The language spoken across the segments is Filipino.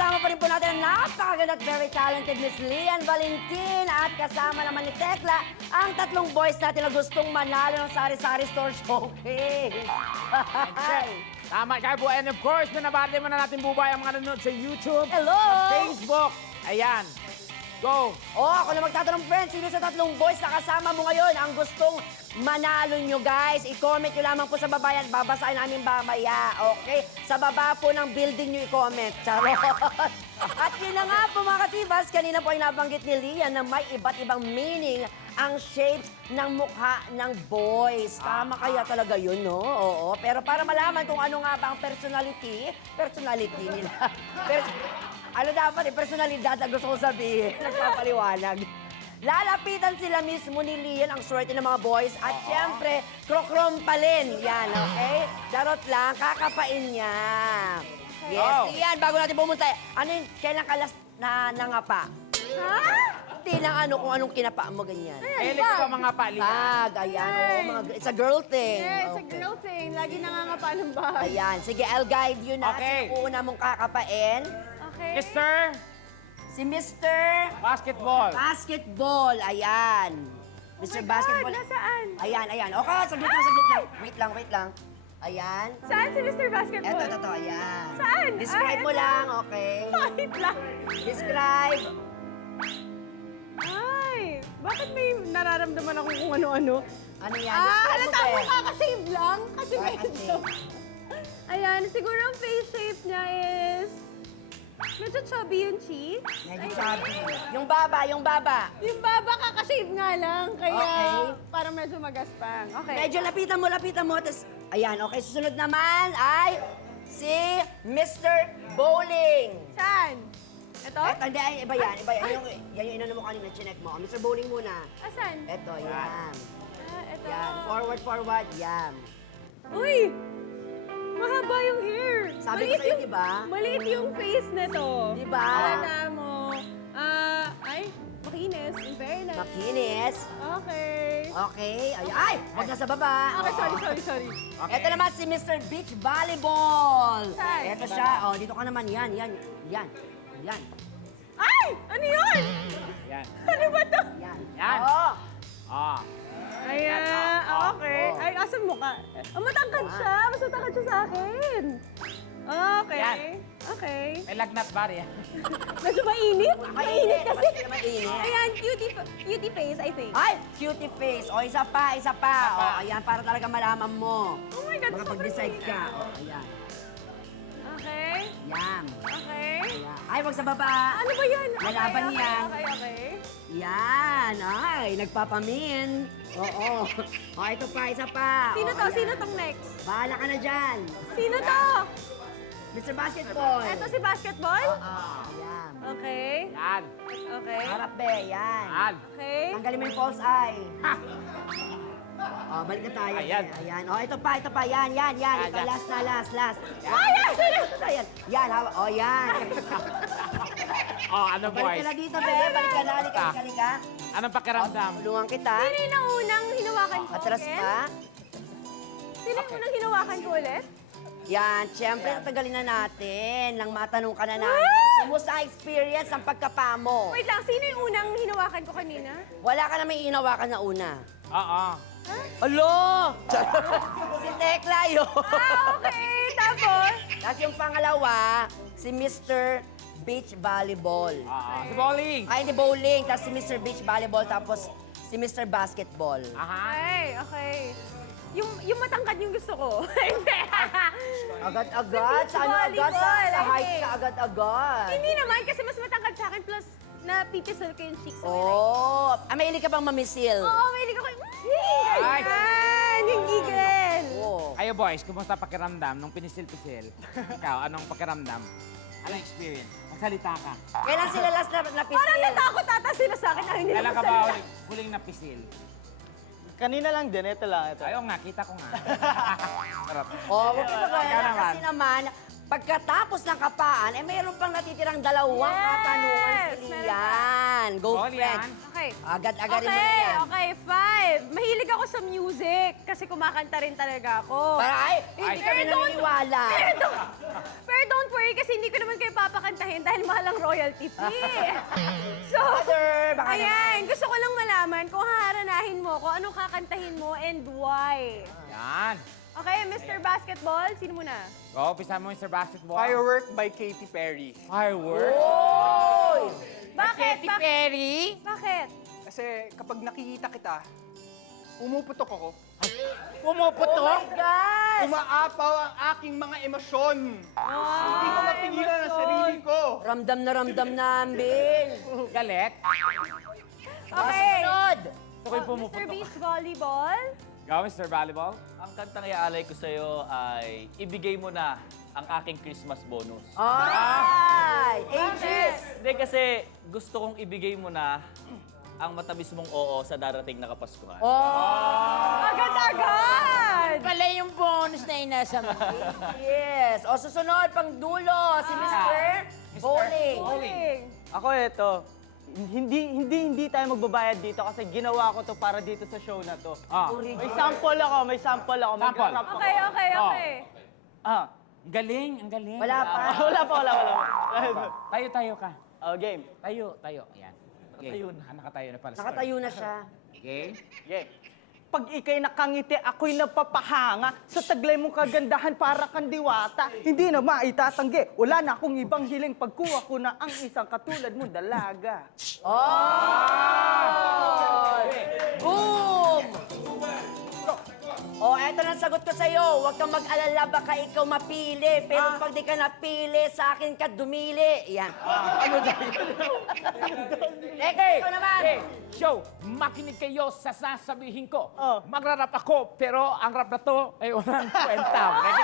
kasama pa rin po natin ang napakaganda at very talented Miss Lian Valentin at kasama naman ni Tekla ang tatlong boys natin na gustong manalo ng Sari-Sari Store Showcase. Tama, Carbo. And of course, binabati mo na natin bubay ang mga nanonood sa YouTube. Hello! At Facebook. Ayan. Go! Ako na magtatanong, friends, sino sa tatlong boys na kasama mo ngayon ang gustong manalo nyo, guys? I-comment nyo lamang po sa baba yan. Babasahin namin mamaya, okay? Sa baba po ng building nyo i-comment. Charot! At yun na nga po, mga katibas, kanina po ay nabanggit ni Lian na may iba't ibang meaning ang shapes ng mukha ng boys. Tama kaya talaga yun, no? Oo. Pero para malaman kung ano nga ba ang personality nila. Ano dapat personalidad ang gusto kong sabihin. Nagpapaliwanag. Lalapitan sila mismo ni Lian ang swerte ng mga boys at syempre, krokrompalin. Yan, okay? Charot lang, kakapain niya. Yes, Wow. Lian, bago natin pumunta, ano yung kailan ka last na nangapa? Ha? Hindi lang kung anong kinapa mo, ganyan. Elik pa mga pali. Tag, ayan, it's a girl thing. Yeah, it's a Okay. girl thing. Lagi nangangapa ng bahay. Ayan, sige, I'll guide you na. Okay. Sino una mong kakapain? Okay. Mister Si Mr. Basketball. Basketball, ayan. Oh Mr. my Basketball. God, nasaan? Ayan, ayan. Okay, saglit lang. Wait lang. Ayan. Saan si Mr. Basketball? Ito, ayan. Saan? Describe Ah, mo ito. lang, okay? Wait lang. Describe. Ay, bakit may nararamdaman ako kung ano-ano? Ano yan? Halata Describe mo mo, be. kakashave lang. Kasi Ay, medyo... Ayan, siguro ang face shape niya is... Medyo chubby yung cheek. Medyo chubby. Yung baba. Yung baba kakashave nga lang, kaya Okay. parang medyo magaspang. Okay. Medyo lapitan mo. Tapos, ayan, okay. Susunod naman ay si Mr. Bowling. Saan? Ito? Hindi, ay, iba yan. Yan yung inano mo kanina, chinek mo. Mr. Bowling muna. Asan? Ito, yan. Ito. Yan. Forward. Yan. Uy! Mahaba yung hair. Sabi ko Maliit sa'yo, yung- di ba? Maliit yung face nito. Di ba? Halata mo. Ay, makinis. In fairness. Makinis. Okay. Okay. Ay, wag na sa baba. Okay, sorry. Okay. Ito naman si Mr. Beach Volleyball. Saan? Ito siya. Oh, dito ka naman. Yan. Ay! Ano yun? Yan. Ano ba to? Yan. Yan. Oh. Ah. Ayan, okay. Ay, asan mo ka? Matangkad siya. Mas matangkad siya sa akin. Okay. Yan. Okay. May lagnat bar yan. Medyo mainit. Mainit kasi. Mas mainit. Ayan, cutie face, I think. Ay, cutie face. O, isa pa. O, ayan, para talaga malaman mo. Oh my God, Makapag-decide sobrang ka. mainit. O, ayan. Okay. Yan. Okay. Ayan. Ay, wag sa baba. Ano ba yan? Lalaban okay, yan. Okay. Yan. Ay, nagpapamin. Oo. O, ito pa, isa pa. Sino O, to? ayan. Sino tong next? Bahala ka na dyan. Sino to? Mr. Basketball. Eto si basketball? Ayan. Okay. Yan. Okay. Harap, be. Yan. Yan. Okay. Tanggalin mo yung false eye. Balik na tayo. Ayan. Ayan. Ito pa. Yan. Ito, Yan. last. Ay, Ayan. Yan, hawa. Yan. Oh, ano Balik boys? ka na dito, be. Balik ka na. Halika. Anong pakiramdam? Tulungan kita. Sino yung unang hinawakan ko? Atras Ken? pa. Sino yung unang hinawakan ko ulit? Yan, siyempre, tanggalin na natin. Nang matanong ka na namin. Kumusta ang experience ng pagkapa mo? Wait lang, sino yung unang hinawakan ko kanina? Wala ka na may inawakan na una. Oo. Alo! Si Tekla yun. Okay, tapos? Tapos yung pangalawa, si Mr. Beach Volleyball. Si Bowling. Ay, hindi bowling. Tapos si Mr. Beach Volleyball. Tapos si Mr. Basketball. Aha. Okay. Yung matangkad yung gusto ko. Hindi. Agad-agad? Si Sa ano Beach agad? Sa volleyball, height I think. ka agad-agad. Hindi naman, kasi mas matangkad sa akin, plus napipisal ko yung cheeks. Oh, may ka bang mamisil? Oo, may hilig ako. Ay. Ayan, yung gigil. Oo. Kayo boys, kumusta pakiramdam nung pinisil-pisil? Ikaw, anong pakiramdam? Anong experience? Magsalita ka. Kailan sila last na napisil? Parang natakot ata sila sa akin na hindi Kailan ka ba nakasalita. huling napisil? Kanina lang din, ito lang. Ayaw nga, kita ko nga. Sarap. Oh, wag ka Ikaw magaya naman. kasi naman, pagkatapos ng kapaan, mayroon pang natitirang dalawang Yes! katanungan si Meron Lian. Go, Go, friend. Lian. Okay. Agad-agarin mo na yan. Okay, 5. Mahilig ako sa music kasi kumakanta rin talaga ako. Para hindi kami Pero don't- naniniwala. Pero don't worry kasi hindi ko naman kayo papakantahin dahil mahal ang royalty fee. So, Brother, baka ayan, gusto ko lang malaman kung haharanahin mo ko, anong kakantahin mo and why. Yan. Okay, Mr. Basketball, sino muna? Go, umpisa mo, Mr. Basketball. Firework by Katy Perry. Firework. Oy! Bakit? Katy Perry. Bakit? Kasi kapag nakikita kita, pumuputok ako. Pumuputo. Oh my gosh! Umaapaw ang aking mga emosyon. Hindi ko mapigilan ang sarili ko. Ramdam na ramdam namin. Galit. Okay. Sunod! Gusto ko yung Mr. pumuputo. Beach Volleyball. Go, Mr. Volleyball. Ang kantang iaalay ko sa'yo ay ibigay mo na ang aking Christmas bonus. Ay! Ages! Hindi kasi gusto kong ibigay mo na ang matamis mong oo sa darating na Kapaskuhan. Oh! Agad-agad! Pala yung bonus na inasa mo. Yes. O susunod, pang dulo, si Mr. Bowling. Bowling. Ako ito, hindi tayo magbabayad dito kasi ginawa ko to para dito sa show na to. Ah. May sample ako. Sample. Mag-rap ako. Okay, okay, okay. Ah, Ang galing, ang galing. Wala pa. wala pa. Tayo ka. Oh, game. Tayo. Ayan. Okay. Nakatayo na. Nakatayo na pala. Nakatayo na siya. Okay. Game. Pag ikay nakangiti, ako'y napapahanga. Sa taglay mong kagandahan para kang diwata. Hindi na maitatanggi. Wala na akong ibang hiling. Pagkuha ko na ang isang katulad mo, dalaga. Oh! Boom! Oh, eto na ang sagot ko sa'yo. Huwag kang mag-alala, baka ikaw mapili. Pero pag di ka napili, sa akin ka dumili. Yan. Ano daw yun? Eke, ikaw naman. Okay, show, makinig kayo sa sasabihin ko. Oh. Magrarap ako, pero ang rap na to ay walang kwenta. Okay,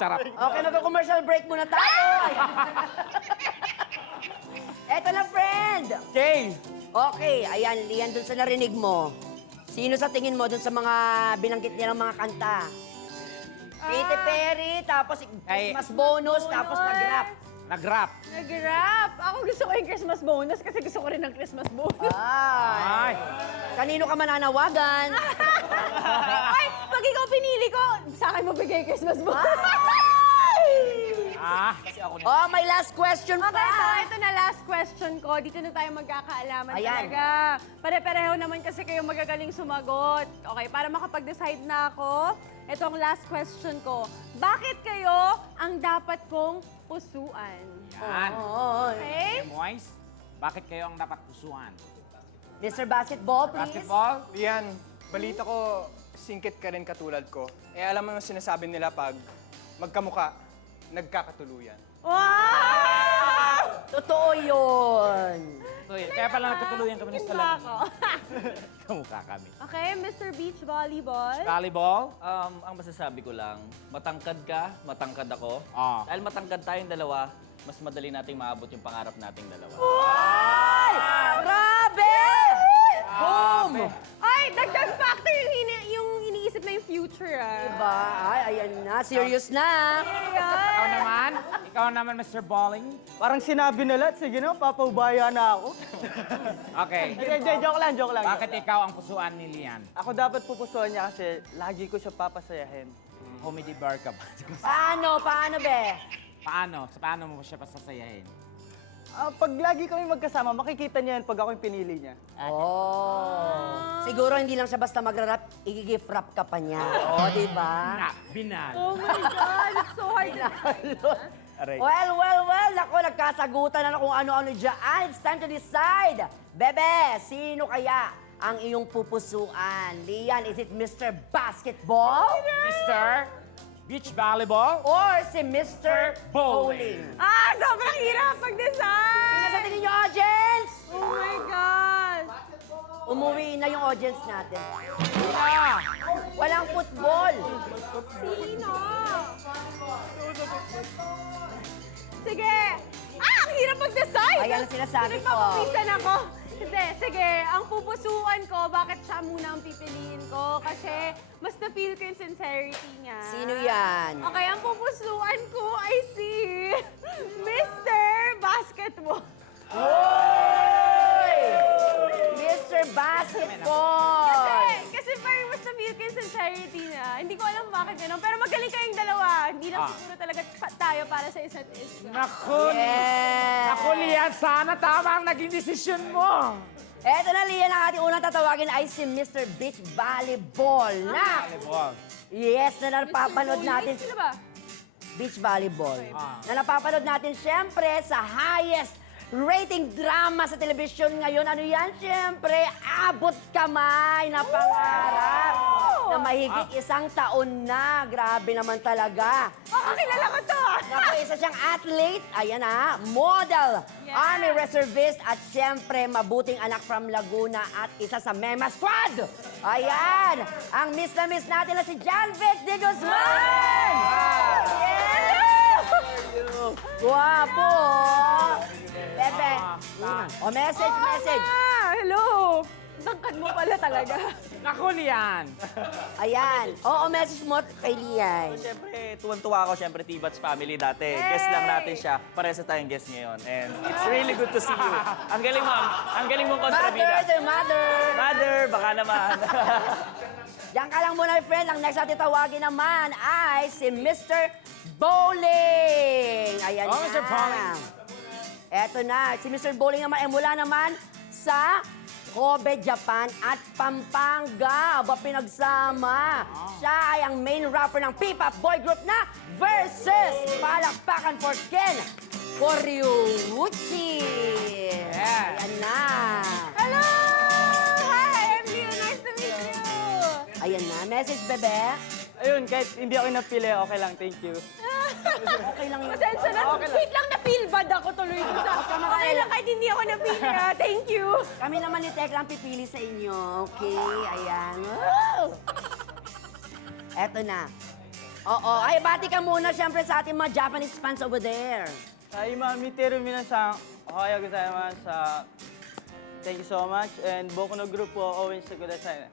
charap. Okay, mag-commercial break muna tayo. Eto na, friend. Okay. Okay, ayan, Lian, dun sa narinig mo. Sino sa tingin mo dun sa mga binanggit nilang mga kanta? Katy Perry, tapos Christmas bonus, tapos nag-rap. Nag-rap. Nag-rap. Ako gusto ko yung Christmas bonus kasi gusto ko rin ng Christmas bonus. Ay. Ay. Kanino ka mananawagan? Ay, pag ikaw pinili ko, sa akin mo bigay Christmas bonus. Ah. Oh, may last question pa. Okay, so ito na last question ko. Dito na tayo magkakaalaman Ayan. talaga. Pare-pareho naman kasi kayo magagaling sumagot. Okay, para makapag-decide na ako, ito ang last question ko. Bakit kayo ang dapat kong pusuan? Yan. Oh, Okay? Moise, bakit kayo ang dapat pusuan? Mr. Basketball, please. Basketball? Lian, balita ko, singkit ka rin katulad ko. Eh, alam mo yung sinasabi nila pag magkamuka, nagkakatuluyan. Wow! Totoo yun. Kaya pala nagkatuluyan kami ng Ganda salam. ako. Kamukha kami. Okay, Mr. Beach Volleyball. Volleyball? Ang masasabi ko lang, matangkad ka, matangkad ako. Ah. Dahil matangkad tayong dalawa, mas madali nating maabot yung pangarap nating dalawa. Ay! Grabe! Boom! Ay, dagdag factor yung iniisip na yung future, ah. Diba? Ay, ayan na. Serious na. Ayan. Ikaw naman, Mr. Balling. Parang sinabi na lahat, sige na, papaubaya na ako. Okay. Joke lang. Bakit ikaw ang pusuan ni Lian? Ako dapat pupusuan niya kasi lagi ko siya papasayahin. Comedy bar ka ba? Paano, be? Paano mo siya pasasayahin? Pag lagi kami magkasama, makikita niya yan pag ako yung pinili niya. Oh. Siguro hindi lang siya basta magra-rap, i-gift rap ka pa niya. Oh, di ba? Binal. Oh my God, it's so hard. Aray. Well, ako, nagkasagutan na kung ano-ano dyan. It's time to decide. Bebe, sino kaya ang iyong pupusuan? Lian, is it Mr. Basketball? Mr. Beach Volleyball? Or si Mr. Bowling. Bowling? Sobrang hirap Sino mag-decide. sa tingin niyo, audience? Oh my God. Umuwi na yung audience natin. Walang football. Sino? Sige. Ang hirap mag-decide. Ayan ang sinasabi ko. Pinagpapawisan ako. Hindi, sige. Ang pupusuan ko, bakit siya muna ang pipiliin ko? Kasi mas na-feel ko yung sincerity niya. Sino yan? Okay, ang pupusuan ko ay si Mr. Basketball. Mr. Basketball! Kasi parang mas na-feel ko yung sincerity niya. Hindi ko alam bakit gano'n. Pero magaling kayong dalawa. Hindi lang siguro talaga tayo para sa isa't isa. Naku, Yes! naku, Lian, sana tama ang naging desisyon mo. Eto na, Lian, ang ating unang tatawagin ay si Mr. Beach Volleyball na. Yes, na napapanood natin. Sino ba? Beach Volleyball. Na napapanood natin siyempre sa highest rating drama sa telebisyon ngayon. Ano yan? Siyempre, Abot Kamay na pangarap. Na mahigit 1 taon na. Grabe naman talaga. Kilala ko to. Naku, isa siyang athlete, ayan model, Yes. army reservist, at siyempre mabuting anak from Laguna at isa sa Mema Squad. Ayan, ang miss na miss natin na si Janvic de Guzman! Yes! Guwapo! Bebe, o message. Hello. Tangkad mo pala talaga. Naku, Lian. Ayan, oo, message mo kay Lian. Siyempre, tuwan-tuwa ako, siyempre, T-Bats family dati. Hey! Guest lang natin siya. Parehas na tayong guest ngayon. And it's really good to see you. Ang galing mo, ang galing mong Mother, kontrabida. sir, mother! Mother, baka naman. Diyan ka lang muna, my friend. Ang next natin tawagin naman ay si Mr. Bowling. Ayan Oh, na. Mr. Bowling. Eto na. Si Mr. Bowling naman ay mula naman sa Kobe, Japan at Pampanga. Aba, pinagsama. Siya ay ang main rapper ng P-pop boy group na Versus. Palakpakan for Ken Koryuchi. Yeah. Ayan na. Hello! Hi, I'm Leo. Nice to meet you. Ayan na. Message, bebe. Ayun, kahit hindi ako napili, okay lang, thank you. Okay lang yun. Pasensya na. Wait lang, na-feel bad ako tuloy ko sa. Okay lang kahit hindi ako na-feel. Thank you. Kami naman ni Tek lang pipili sa inyo. Okay, ayan. Wow! Eto na. Oo, ay bati ka muna siyempre sa ating mga Japanese fans over there. Ima, miteru minasan, ohayou gozaimasu. Thank you so much. And boku no group wo ouenshitte kudasai.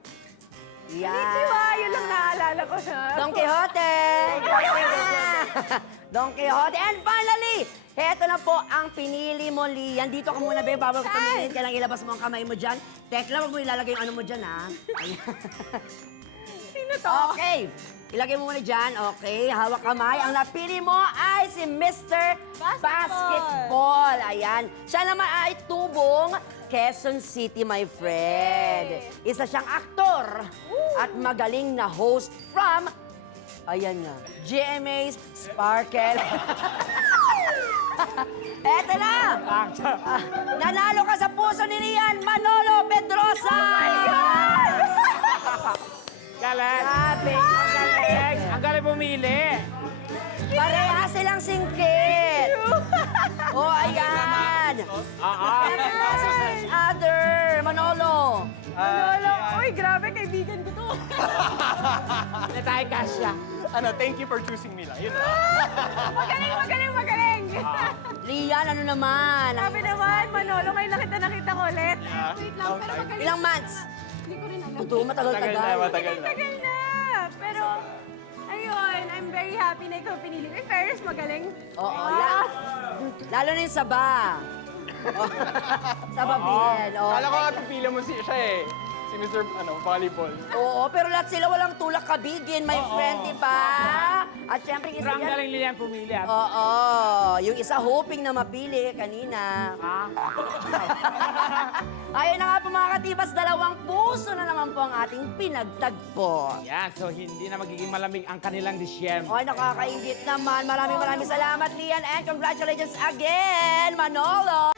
Yan. Konnichiwa, yun lang naalala ko siya. Don Quixote! Don Quixote. And finally, heto na po ang pinili mo, Lian. Dito ka muna, be. Bawal ko tumingin. Kailang ilabas mo ang kamay mo dyan. Tekla, wag mo ilalagay yung ano mo dyan, ha? Ayan. Sino to? Okay. Ilagay mo muna dyan. Okay, hawak kamay. Ang napili mo ay si Mr. Basketball. Ayan. Siya naman ay tubong Quezon City, my friend. Isa siyang aktor at magaling na host from, ayan nga, GMA's Sparkle. Eto na! Nanalo ka sa puso ni Lian Manolo Pedrosa! Oh my God! Galing. Grabe! Ang galing. Ang galing pumili. Pareha silang singkit! Oh, ayan! Other, Manolo! Manolo. Uy, grabe, kaibigan ko to. Na tayo kasya. Thank you for choosing me lang. Yun. Magaling. Lian, ano naman? Sabi naman, Manolo, kayo lang kita nakita ko ulit. Wait lang, pero magaling. Ilang months? Hindi ko rin alam. Totoo, matagal-tagal. Matagal na. Tagal na. Pero, ayun, I'm very happy na ikaw pinili. In fairness, magaling. Oo, lalo na yung saba. Saba din. Oo. Kala ko nga pipila mo siya eh. Si Mr. Volleyball. Oo, pero lahat sila walang tulak kabigin, my friend, di ba? At syempre, isa Pero ang yan. galing Lian pumili. Oo, yung isa hoping na mapili kanina. Ayun na nga po mga katibas, 2 puso na naman po ang ating pinagtagpo. Yan, so hindi na magiging malamig ang kanilang disyembre. Ay, nakakaingit naman. Maraming salamat, Lian, and congratulations again, Manolo!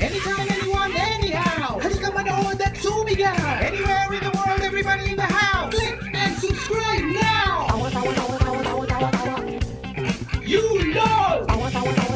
Anytime, anyone, anyhow. Halika manood at sumigaw. Anywhere in the world, everybody in the house. Click and subscribe now. You know.